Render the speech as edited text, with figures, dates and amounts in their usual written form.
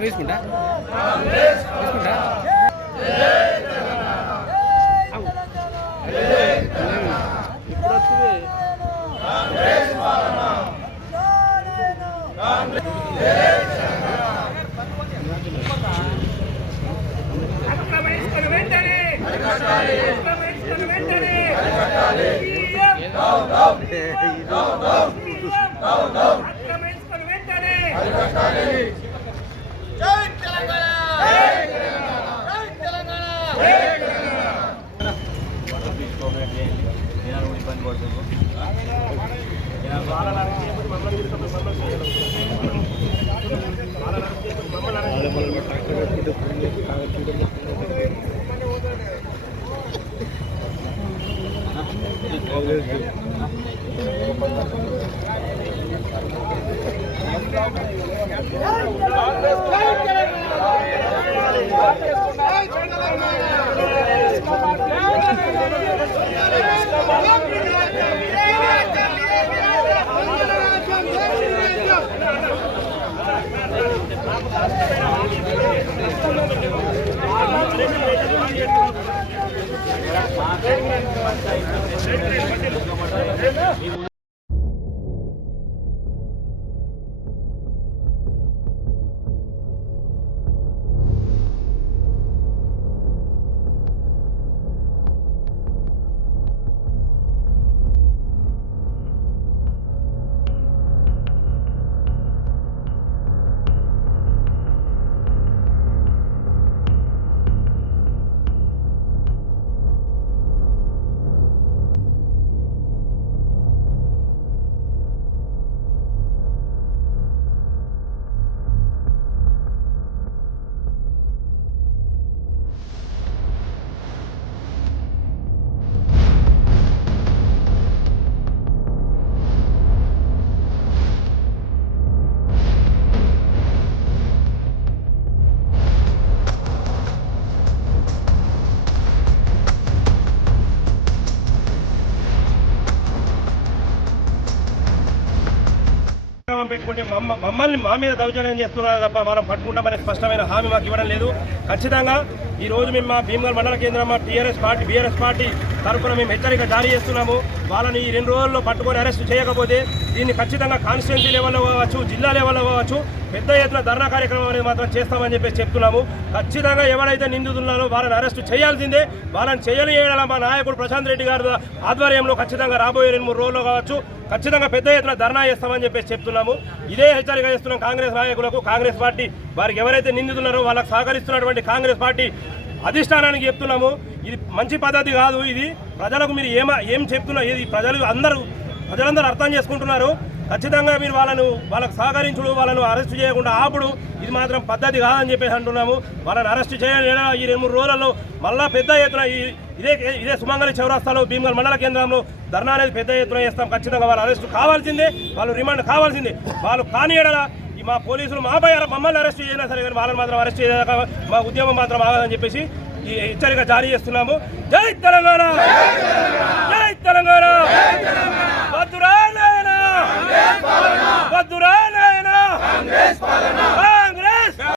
వేసుకుంటా పెట్టుకుంటే మమ్మల్ని మా మీద దౌర్జన్యం చేస్తున్నారు తప్ప మనం పట్టుకుంటామనే స్పష్టమైన హామీ మాకు ఇవ్వడం లేదు. ఖచ్చితంగా ఈ రోజు మేము మా భీమగల్ మండల కేంద్రం మా బీఆర్ఎస్ పార్టీ తరఫున మేము హెచ్చరిక జారీ చేస్తున్నాము. వాళ్ళని ఈ 2 రోజుల్లో పట్టుకొని అరెస్ట్ చేయకపోతే దీన్ని ఖచ్చితంగా కాన్స్టిట్యున్సీ లెవెల్లో కావచ్చు, జిల్లా లెవెల్లో కావచ్చు పెద్ద ఎత్తున ధర్నా కార్యక్రమం అనేది మాత్రం చేస్తామని చెప్పి చెప్తున్నాము. ఖచ్చితంగా ఎవరైతే నిందితులున్నారో వాళ్ళని అరెస్ట్ చేయాల్సిందే. వాళ్ళని చేయడం మా నాయకుడు ప్రశాంత్ రెడ్డి గారి ఆధ్వర్యంలో ఖచ్చితంగా రాబోయే 2-3 రోజుల్లో కావచ్చు ఖచ్చితంగా పెద్ద ఎత్తున ధర్నా చేస్తామని చెప్పేసి చెప్తున్నాము. ఇదే హెచ్చరిక చేస్తున్నాం కాంగ్రెస్ నాయకులకు. కాంగ్రెస్ పార్టీ వారికి ఎవరైతే నిందితున్నారో వాళ్ళకి సహకరిస్తున్నటువంటి కాంగ్రెస్ పార్టీ అధిష్టానానికి చెప్తున్నాము, ఇది మంచి పద్ధతి కాదు. ఇది ప్రజలకు మీరు ఏం చెప్తున్నారు, ఇది ప్రజలందరూ అర్థం చేసుకుంటున్నారు. ఖచ్చితంగా మీరు వాళ్ళకు సహకరించుడు, వాళ్ళను అరెస్ట్ చేయకుండా ఆపుడు ఇది మాత్రం పద్ధతి కాదని చెప్పేసి అంటున్నాము. వాళ్ళని అరెస్ట్ చేయడం ఈ 2-3 రోజులలో మళ్ళా పెద్ద ఎత్తున ఇదే సుమంగళి చౌరస్తాలో భీమగల్ మండల కేంద్రంలో ధర్నా అనేది పెద్ద ఎత్తున చేస్తాం. ఖచ్చితంగా వాళ్ళు అరెస్ట్ కావాల్సిందే, వాళ్ళు రిమాండ్ కావాల్సిందే. వాళ్ళు కానియడల మా పోలీసులు మమ్మల్ని అరెస్ట్ చేసినా సరే కానీ వాళ్ళని మాత్రం అరెస్ట్ చేయక మా ఉద్యమం మాత్రం ఆగదని చెప్పేసి ఈ హెచ్చరిక జారీ చేస్తున్నాము. జై తెలంగాణ, జై తెలంగాణ, వద్దురా నాయనా, వద్దురా నాయనా.